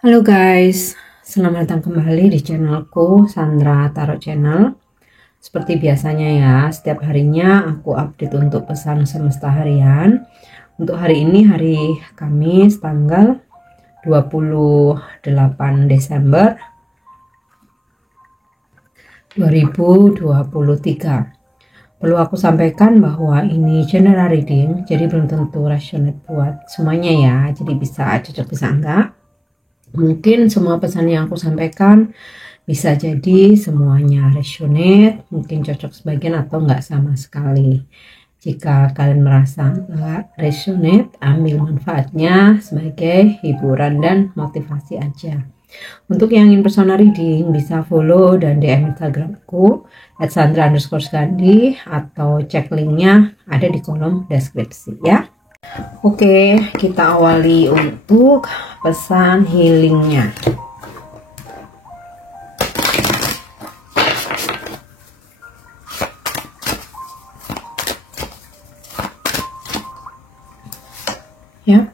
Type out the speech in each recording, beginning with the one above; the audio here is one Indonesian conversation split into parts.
Halo guys, selamat datang kembali di channelku Sandra Tarot Channel. Seperti biasanya ya, setiap harinya aku update untuk pesan semesta harian. Untuk hari ini hari Kamis tanggal 28 Desember 2023. Perlu aku sampaikan bahwa ini general reading, jadi belum tentu resonate buat semuanya ya. Jadi bisa cocok bisa enggak. Mungkin semua pesan yang aku sampaikan bisa jadi semuanya resonate, mungkin cocok sebagian atau enggak sama sekali. Jika kalian merasa enggak resonate, ambil manfaatnya sebagai hiburan dan motivasi aja. Untuk yang ingin personal reading bisa follow dan DM Instagramku @sandra_gandhi atau cek linknya ada di kolom deskripsi ya. Oke, kita awali untuk pesan healingnya. Ya,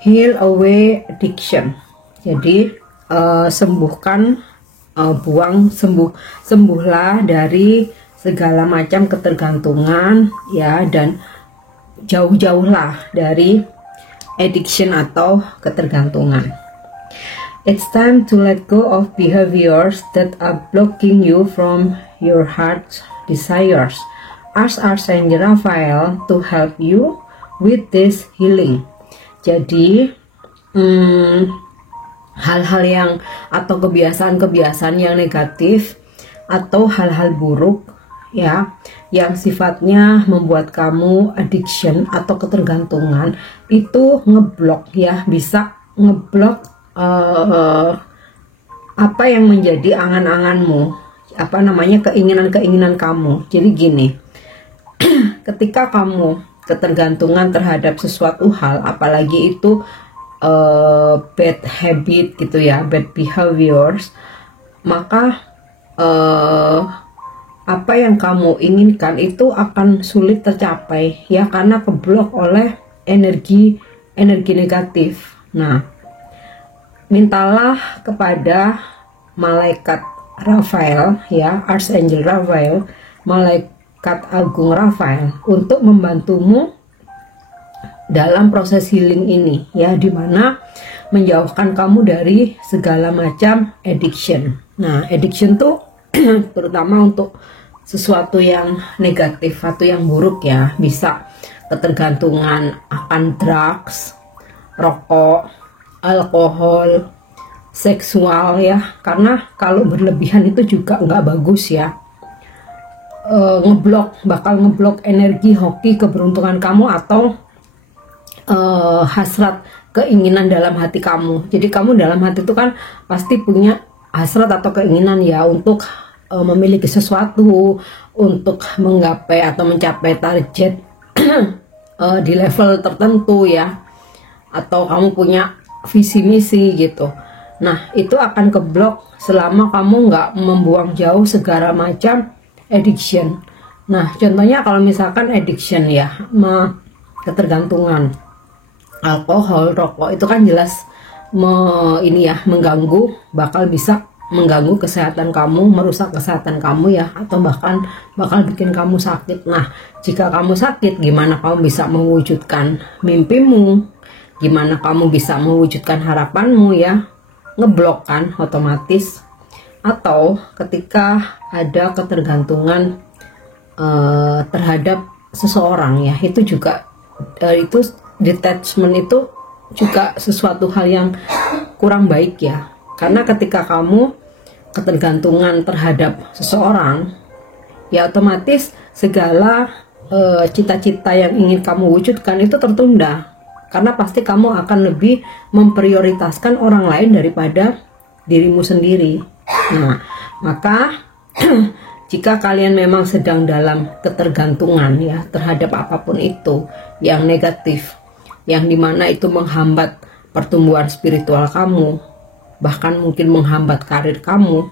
heal away addiction. Jadi sembuhlah dari segala macam ketergantungan ya, dan jauh-jauhlah dari addiction atau ketergantungan. It's time to let go of behaviors that are blocking you from your heart's desires. Ask Archangel Raphael to help you with this healing. Jadi hal-hal yang atau kebiasaan-kebiasaan yang negatif atau hal-hal buruk ya, yang sifatnya membuat kamu addiction atau ketergantungan itu ngeblok ya, bisa ngeblok apa yang menjadi angan-anganmu, keinginan-keinginan kamu. Jadi gini, ketika kamu ketergantungan terhadap sesuatu hal, apalagi itu bad habit gitu ya, bad behaviors, maka apa yang kamu inginkan itu akan sulit tercapai ya, karena keblok oleh energi negatif. Nah, mintalah kepada malaikat Raphael ya, Archangel Raphael, malaikat agung Raphael, untuk membantumu dalam proses healing ini ya, dimana menjauhkan kamu dari segala macam addiction. Nah, addiction tuh terutama untuk sesuatu yang negatif atau yang buruk ya, bisa ketergantungan akan drugs, rokok, alkohol, seksual ya, karena kalau berlebihan itu juga nggak bagus ya. Bakal ngeblok energi hoki keberuntungan kamu atau hasrat keinginan dalam hati kamu. Jadi kamu dalam hati itu kan pasti punya hasrat atau keinginan ya, untuk memiliki sesuatu, untuk menggapai atau mencapai target di level tertentu ya, atau kamu punya visi misi gitu. Nah, itu akan keblok selama kamu nggak membuang jauh segala macam addiction. Nah, contohnya kalau misalkan addiction ya, ketergantungan alkohol, rokok, itu kan jelas mengganggu, bakal bisa mengganggu kesehatan kamu, merusak kesehatan kamu ya, atau bahkan bakal bikin kamu sakit. Nah, jika kamu sakit, gimana kamu bisa mewujudkan mimpimu, gimana kamu bisa mewujudkan harapanmu ya, ngeblok kan otomatis. Atau ketika ada ketergantungan terhadap seseorang ya, itu juga itu detachment itu juga sesuatu hal yang kurang baik ya, karena ketika kamu ketergantungan terhadap seseorang ya, otomatis segala cita-cita yang ingin kamu wujudkan itu tertunda, karena pasti kamu akan lebih memprioritaskan orang lain daripada dirimu sendiri. Nah, maka jika kalian memang sedang dalam ketergantungan ya terhadap apapun itu yang negatif, yang dimana itu menghambat pertumbuhan spiritual kamu, bahkan mungkin menghambat karir kamu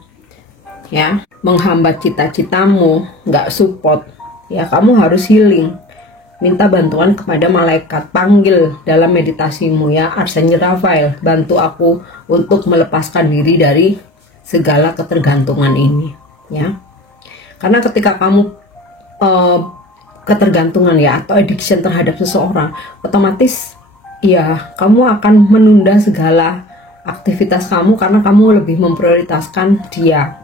ya, menghambat cita-citamu, nggak support ya, kamu harus healing. minta bantuan kepada malaikat, panggil dalam meditasimu ya, Archanggel Raphael, bantu aku untuk melepaskan diri dari segala ketergantungan ini ya. Karena ketika kamu ketergantungan ya atau addiction terhadap seseorang, otomatis ya kamu akan menunda segala aktivitas kamu karena kamu lebih memprioritaskan dia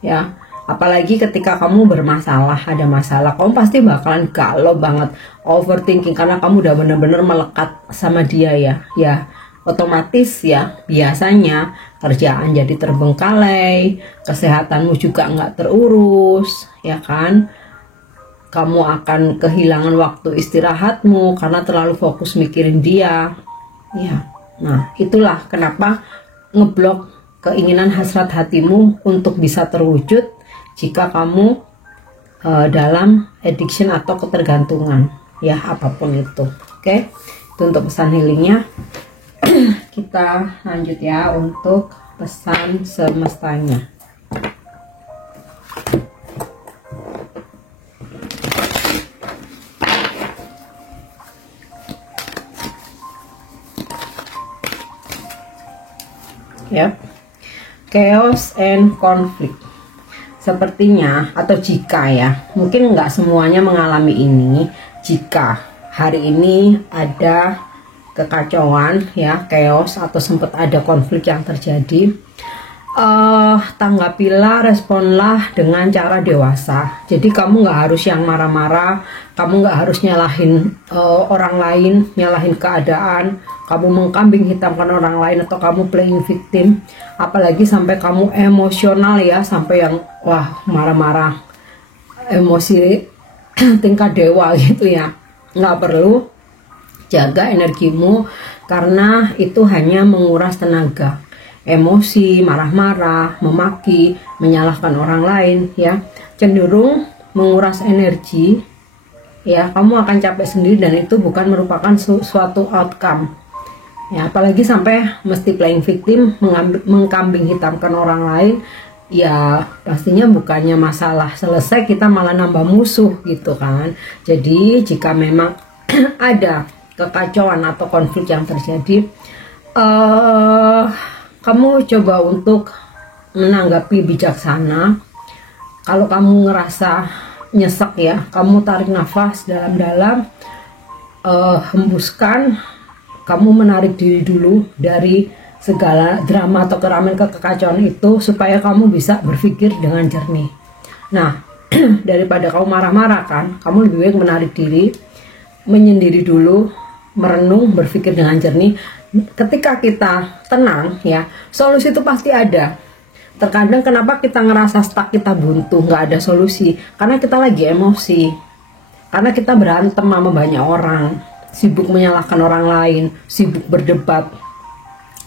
ya. Apalagi ketika kamu bermasalah, ada masalah, kamu pasti bakalan galau banget, overthinking karena kamu udah bener-bener melekat sama dia ya. Ya, otomatis ya biasanya kerjaan jadi terbengkalai, kesehatanmu juga nggak terurus, ya kan? Kamu akan kehilangan waktu istirahatmu karena terlalu fokus mikirin dia. Ya, nah itulah kenapa ngeblok keinginan hasrat hatimu untuk bisa terwujud jika kamu dalam addiction atau ketergantungan ya, apapun itu. Oke, itu untuk pesan healingnya. Kita lanjut ya untuk pesan semestanya. Yep. Chaos and conflict. Sepertinya atau jika ya, mungkin nggak semuanya mengalami ini. Jika hari ini ada kekacauan ya, chaos atau sempat ada konflik yang terjadi, tanggapilah, responlah dengan cara dewasa. Jadi kamu nggak harus yang marah-marah, kamu nggak harus nyalahin orang lain, nyalahin keadaan, kamu mengkambing hitamkan orang lain atau kamu playing victim, apalagi sampai kamu emosional ya, sampai yang wah marah-marah, emosi tingkat dewa gitu ya. Nggak perlu, jaga energimu karena itu hanya menguras tenaga. Emosi, marah-marah, memaki, menyalahkan orang lain ya, cenderung menguras energi ya, kamu akan capek sendiri dan itu bukan merupakan suatu outcome ya. Apalagi sampai mesti playing victim, mengkambing hitamkan orang lain ya, pastinya bukannya masalah selesai, kita malah nambah musuh gitu kan. Jadi jika memang ada kekacauan atau konflik yang terjadi, kamu coba untuk menanggapi bijaksana. Kalau kamu ngerasa nyesek ya, kamu tarik nafas dalam-dalam, hembuskan, kamu menarik diri dulu dari segala drama atau keramaian kekacauan itu supaya kamu bisa berpikir dengan jernih. Nah, daripada kamu marah-marah kan, kamu lebih baik menarik diri, menyendiri dulu, merenung, berpikir dengan jernih. Ketika kita tenang ya, solusi itu pasti ada. Terkadang kenapa kita ngerasa stuck, kita buntu, nggak ada solusi, karena kita lagi emosi, karena kita berantem sama banyak orang, sibuk menyalahkan orang lain, sibuk berdebat,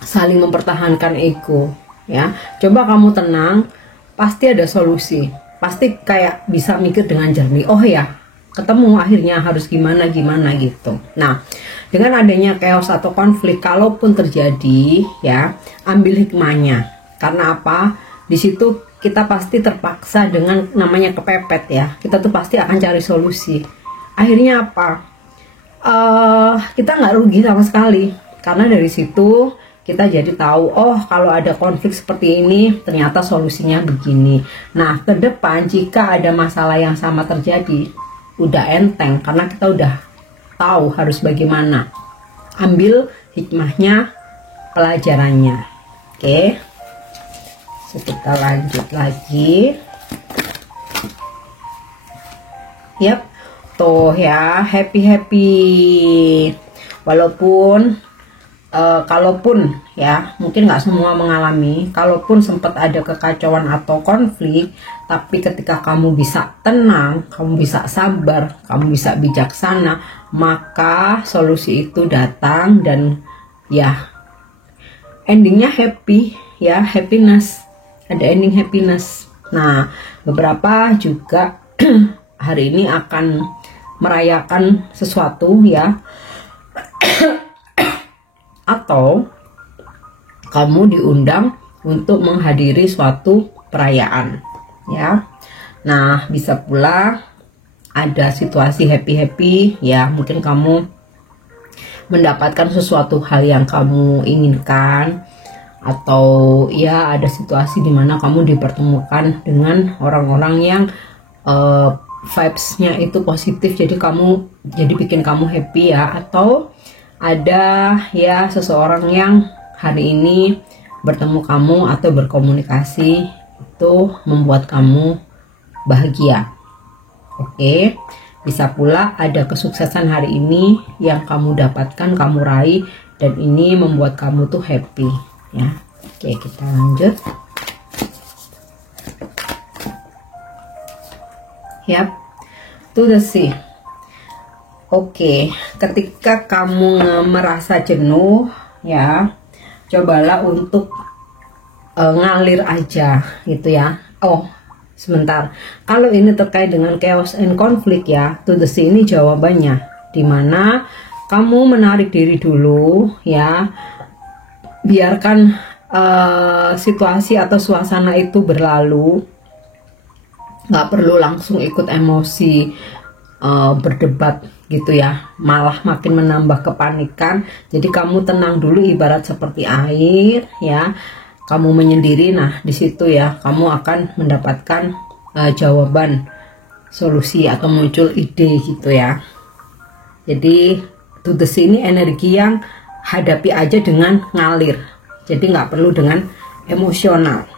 saling mempertahankan ego ya. Coba kamu tenang, pasti ada solusi, pasti kayak bisa mikir dengan jernih. Oh ya, ketemu akhirnya harus gimana gitu. Nah, dengan adanya chaos atau konflik, kalaupun terjadi ya, ambil hikmahnya. Karena apa? Di situ kita pasti terpaksa dengan namanya kepepet ya. Kita tuh pasti akan cari solusi. Akhirnya apa? Kita nggak rugi sama sekali. Karena dari situ kita jadi tahu, oh kalau ada konflik seperti ini, ternyata solusinya begini. Nah, ke depan jika ada masalah yang sama terjadi, udah enteng karena kita udah tahu harus bagaimana. Ambil hikmahnya, pelajarannya. Oke. So, kita lanjut lagi. Yap. Tuh ya, happy. Walaupun kalaupun ya, mungkin nggak semua mengalami, kalaupun sempat ada kekacauan atau konflik, tapi ketika kamu bisa tenang, kamu bisa sabar, kamu bisa bijaksana, maka solusi itu datang dan ya endingnya happy ya, happiness, ada ending happiness. Nah, beberapa juga hari ini akan merayakan sesuatu ya, atau kamu diundang untuk menghadiri suatu perayaan ya. Nah, bisa pula ada situasi happy-happy ya, mungkin kamu mendapatkan sesuatu hal yang kamu inginkan, atau ya ada situasi dimana kamu dipertemukan dengan orang-orang yang vibes-nya itu positif, jadi bikin kamu happy ya. Atau ada ya seseorang yang hari ini bertemu kamu atau berkomunikasi itu membuat kamu bahagia. Oke, bisa pula ada kesuksesan hari ini yang kamu dapatkan, kamu raih, dan ini membuat kamu tuh happy ya. Oke, kita lanjut. Yap, to the sea. Oke, ketika kamu merasa jenuh ya, cobalah untuk ngalir aja gitu ya. Oh, sebentar. Kalau ini terkait dengan chaos and conflict ya, to the sea ini jawabannya. Dimana kamu menarik diri dulu ya. Biarkan situasi atau suasana itu berlalu. Nggak perlu langsung ikut emosi, berdebat gitu ya, malah makin menambah kepanikan. Jadi kamu tenang dulu, ibarat seperti air ya, kamu menyendiri. Nah di situ ya kamu akan mendapatkan jawaban, solusi, atau muncul ide gitu ya. Jadi to the sea ini energi yang hadapi aja dengan ngalir, jadi nggak perlu dengan emosional.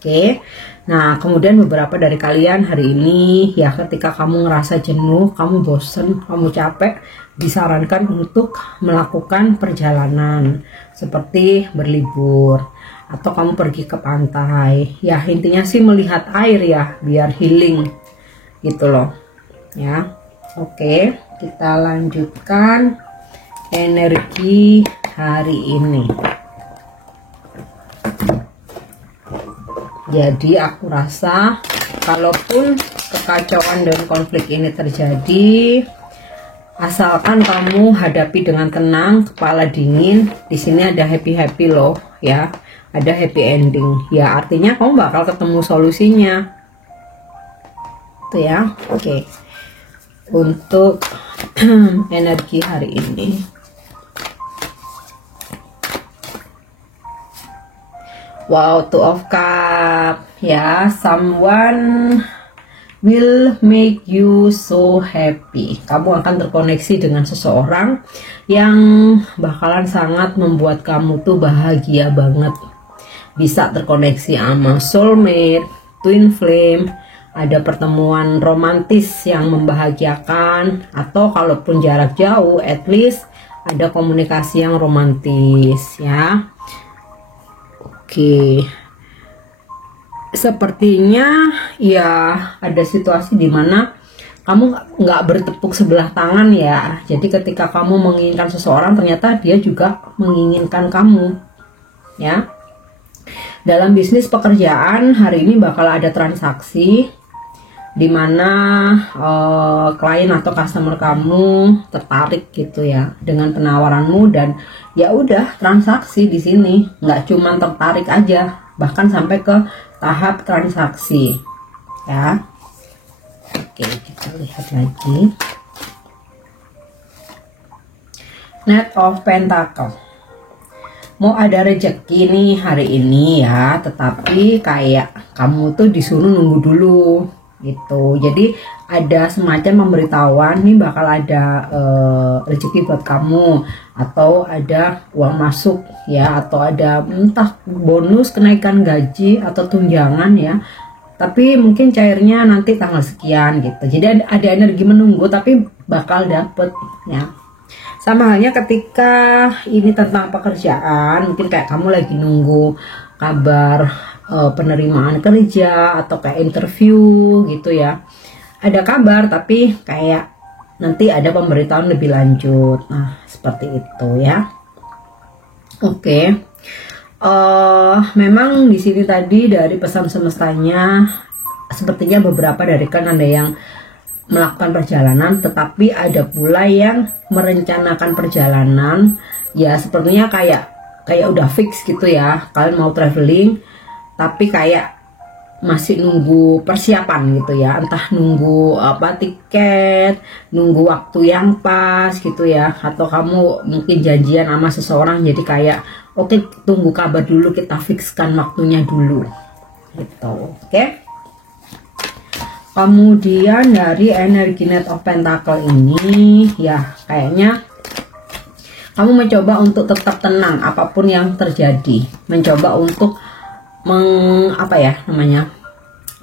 Oke. Nah, kemudian beberapa dari kalian hari ini ya, ketika kamu ngerasa jenuh, kamu bosen, kamu capek, disarankan untuk melakukan perjalanan seperti berlibur atau kamu pergi ke pantai. Ya, intinya sih melihat air ya, biar healing gitu loh. Ya. Oke, kita lanjutkan energi hari ini. Jadi aku rasa kalaupun kekacauan dan konflik ini terjadi, asalkan kamu hadapi dengan tenang, kepala dingin, di sini ada happy loh ya, ada happy ending. Ya artinya kamu bakal ketemu solusinya. Itu ya. Oke. Untuk energi hari ini. Wow, Two of Cups ya, someone will make you so happy. Kamu akan terkoneksi dengan seseorang yang bakalan sangat membuat kamu tuh bahagia banget. Bisa terkoneksi sama soulmate, twin flame, ada pertemuan romantis yang membahagiakan, atau kalaupun jarak jauh, at least ada komunikasi yang romantis ya. Oke, sepertinya ya ada situasi di mana kamu nggak bertepuk sebelah tangan ya. Jadi ketika kamu menginginkan seseorang, ternyata dia juga menginginkan kamu ya. Dalam bisnis pekerjaan hari ini bakal ada transaksi di mana klien atau customer kamu tertarik gitu ya dengan penawaranmu, dan ya udah transaksi di sini. Nggak cuma tertarik aja, bahkan sampai ke tahap transaksi ya. Oke, kita lihat lagi. Knight of Pentacle. Mau ada rezeki nih hari ini ya, tetapi kayak kamu tuh disuruh nunggu dulu gitu. Jadi ada semacam pemberitahuan nih bakal ada rezeki buat kamu, atau ada uang masuk ya, atau ada entah bonus, kenaikan gaji, atau tunjangan ya. Tapi mungkin cairnya nanti tanggal sekian gitu. Jadi ada energi menunggu tapi bakal dapet ya. Sama halnya ketika ini tentang pekerjaan, mungkin kayak kamu lagi nunggu kabar penerimaan kerja atau kayak interview gitu ya. Ada kabar tapi kayak nanti ada pemberitahuan lebih lanjut. Nah, seperti itu ya. Oke. Memang di sini tadi dari pesan semestanya sepertinya beberapa dari kan ada yang melakukan perjalanan, tetapi ada pula yang merencanakan perjalanan ya, sepertinya kayak udah fix gitu ya, kalian mau traveling tapi kayak masih nunggu persiapan gitu ya, entah nunggu apa tiket, nunggu waktu yang pas gitu ya, atau kamu mungkin janjian sama seseorang jadi kayak oke, tunggu kabar dulu, kita fikskan waktunya dulu gitu. Oke. Kemudian dari energi Knight of Pentacle ini ya, kayaknya kamu mencoba untuk tetap tenang apapun yang terjadi, mencoba untuk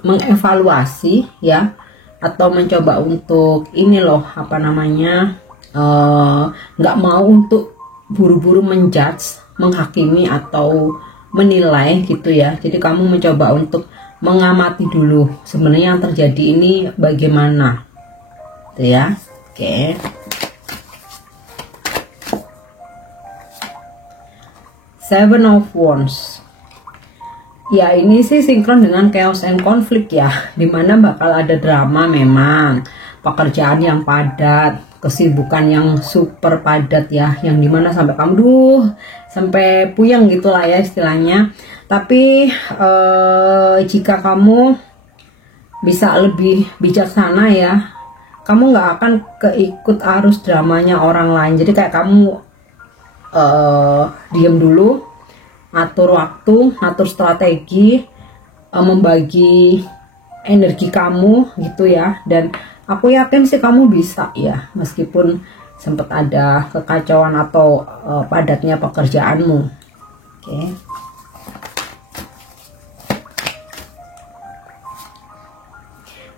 mengevaluasi ya, atau mencoba untuk ini loh, nggak mau untuk buru-buru menjudge, menghakimi atau menilai gitu ya. Jadi kamu mencoba untuk mengamati dulu sebenarnya yang terjadi ini bagaimana gitu ya. Oke. Seven of Wands. Ya, ini sih sinkron dengan chaos and conflict ya, dimana bakal ada drama memang, pekerjaan yang padat, kesibukan yang super padat ya, yang dimana sampai kamu sampai puyeng gitulah ya istilahnya. Tapi jika kamu bisa lebih bijaksana ya, kamu nggak akan keikut arus dramanya orang lain. Jadi kayak kamu diam dulu, atur waktu, atur strategi, membagi energi kamu gitu ya. Dan aku yakin sih kamu bisa ya, meskipun sempat ada kekacauan atau padatnya pekerjaanmu. Oke.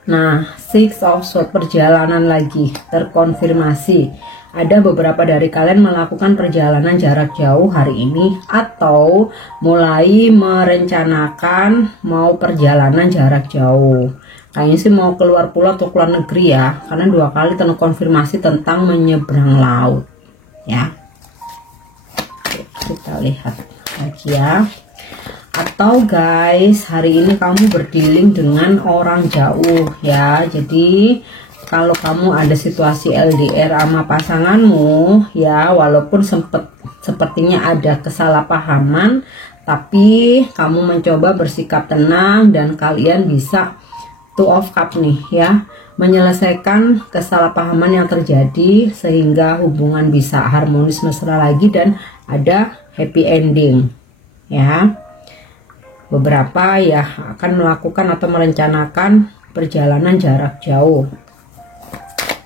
Nah, Six of Swords, perjalanan lagi terkonfirmasi. Ada beberapa dari kalian melakukan perjalanan jarak jauh hari ini, atau mulai merencanakan mau perjalanan jarak jauh. Kayaknya sih mau keluar pulau atau keluar negeri ya, karena 2 kali terkonfirmasi tentang menyeberang laut ya. Oke, kita lihat lagi ya. Atau guys, hari ini kamu berdealing dengan orang jauh ya. Jadi kalau kamu ada situasi LDR sama pasanganmu ya, walaupun sepertinya ada kesalahpahaman, tapi kamu mencoba bersikap tenang dan kalian bisa Two of Cup nih ya, menyelesaikan kesalahpahaman yang terjadi sehingga hubungan bisa harmonis mesra lagi dan ada happy ending ya. Beberapa ya akan melakukan atau merencanakan perjalanan jarak jauh.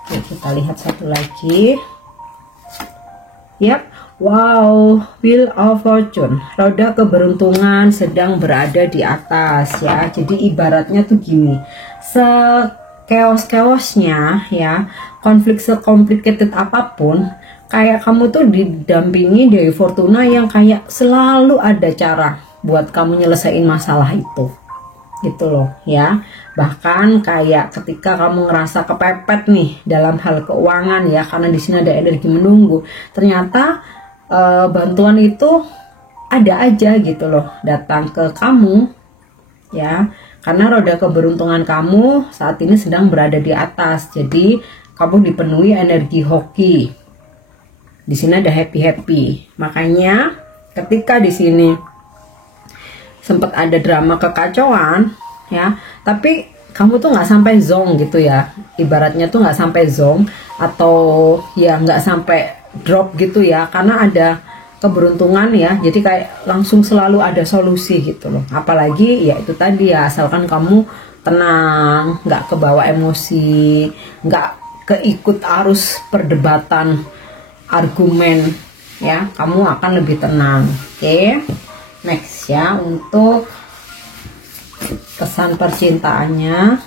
Oke, kita lihat satu lagi. Yap, wow, Wheel of Fortune, roda keberuntungan sedang berada di atas ya. Jadi ibaratnya tuh gini, sekeos-keosnya ya, konflik sekomplikated apapun, kayak kamu tuh didampingi dari Fortuna yang kayak selalu ada cara buat kamu nyelesain masalah itu gitu loh ya. Bahkan kayak ketika kamu ngerasa kepepet nih dalam hal keuangan ya, karena di sini ada energi menunggu, ternyata bantuan itu ada aja gitu loh datang ke kamu ya, karena roda keberuntungan kamu saat ini sedang berada di atas. Jadi kamu dipenuhi energi hoki. Di sini ada happy. Makanya ketika di sini sempat ada drama kekacauan ya, tapi kamu tuh nggak sampai zong gitu ya, ibaratnya tuh nggak sampai zong atau ya nggak sampai drop gitu ya, karena ada keberuntungan ya. Jadi kayak langsung selalu ada solusi gitu loh. Apalagi ya itu tadi ya, asalkan kamu tenang, nggak kebawa emosi, nggak keikut arus perdebatan argumen ya, kamu akan lebih tenang. Oke. Next ya, untuk kesan percintaannya.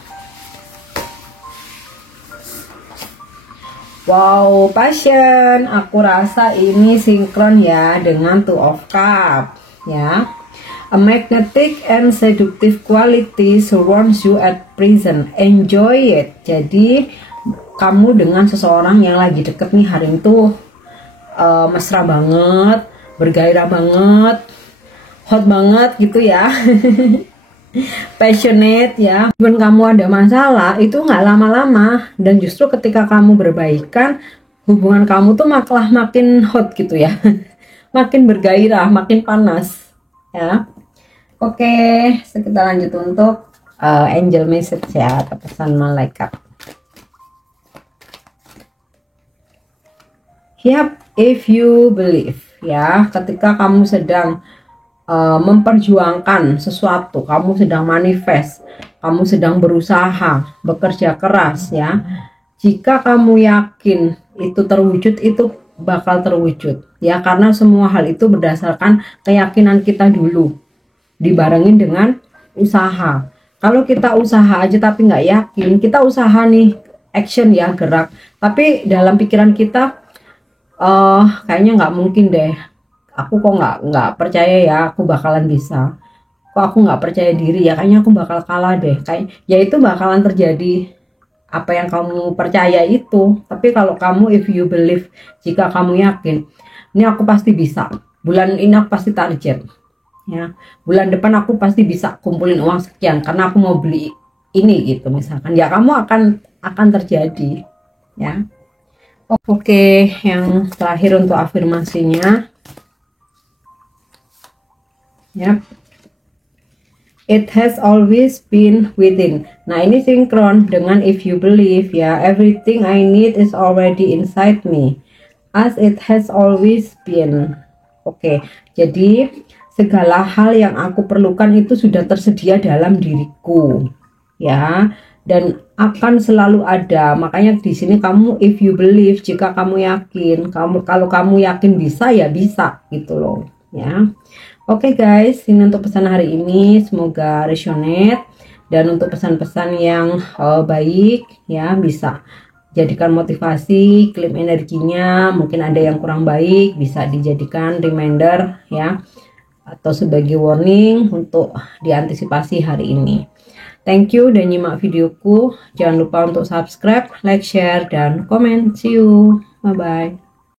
Wow, passion. Aku rasa ini sinkron ya dengan Two of Cups ya. A magnetic and seductive quality surrounds you at present. Enjoy it. Jadi kamu dengan seseorang yang lagi deket nih hari itu mesra banget, bergairah banget, hot banget gitu ya. Passionate ya. Even kamu ada masalah itu nggak lama-lama, dan justru ketika kamu berbaikan, hubungan kamu tuh malah makin hot gitu ya. Makin bergairah, makin panas ya. Oke, kita lanjut untuk angel message ya, atau pesan malaikat. Yap, if you believe ya, ketika kamu sedang memperjuangkan sesuatu, kamu sedang manifest, kamu sedang berusaha, bekerja keras ya. Jika kamu yakin itu terwujud, itu bakal terwujud ya, karena semua hal itu berdasarkan keyakinan kita dulu, dibarengin dengan usaha. Kalau kita usaha aja tapi nggak yakin, kita usaha nih, action ya, gerak, tapi dalam pikiran kita kayaknya nggak mungkin deh, aku kok nggak percaya ya aku bakalan bisa, kok aku nggak percaya diri ya, kayaknya aku bakal kalah deh, kayak ya itu bakalan terjadi apa yang kamu percaya itu. Tapi kalau kamu if you believe, jika kamu yakin, ini aku pasti bisa, bulan ini aku pasti target ya, bulan depan aku pasti bisa kumpulin uang sekian karena aku mau beli ini gitu misalkan, ya kamu akan terjadi ya. Oke, yang terakhir untuk afirmasinya. Yap. It has always been within. Nah, ini sinkron dengan if you believe ya. Everything I need is already inside me, as it has always been. Oke, jadi segala hal yang aku perlukan itu sudah tersedia dalam diriku ya, dan akan selalu ada. Makanya di sini kamu if you believe, jika kamu yakin, kalau kamu yakin bisa ya bisa gitu loh ya. Oke guys, ini untuk pesan hari ini, semoga resonate, dan untuk pesan-pesan yang baik ya, bisa jadikan motivasi, klaim energinya. Mungkin ada yang kurang baik, bisa dijadikan reminder ya, atau sebagai warning untuk diantisipasi hari ini. Thank you udah nyimak videoku. Jangan lupa untuk subscribe, like, share, dan komen. See you. Bye-bye.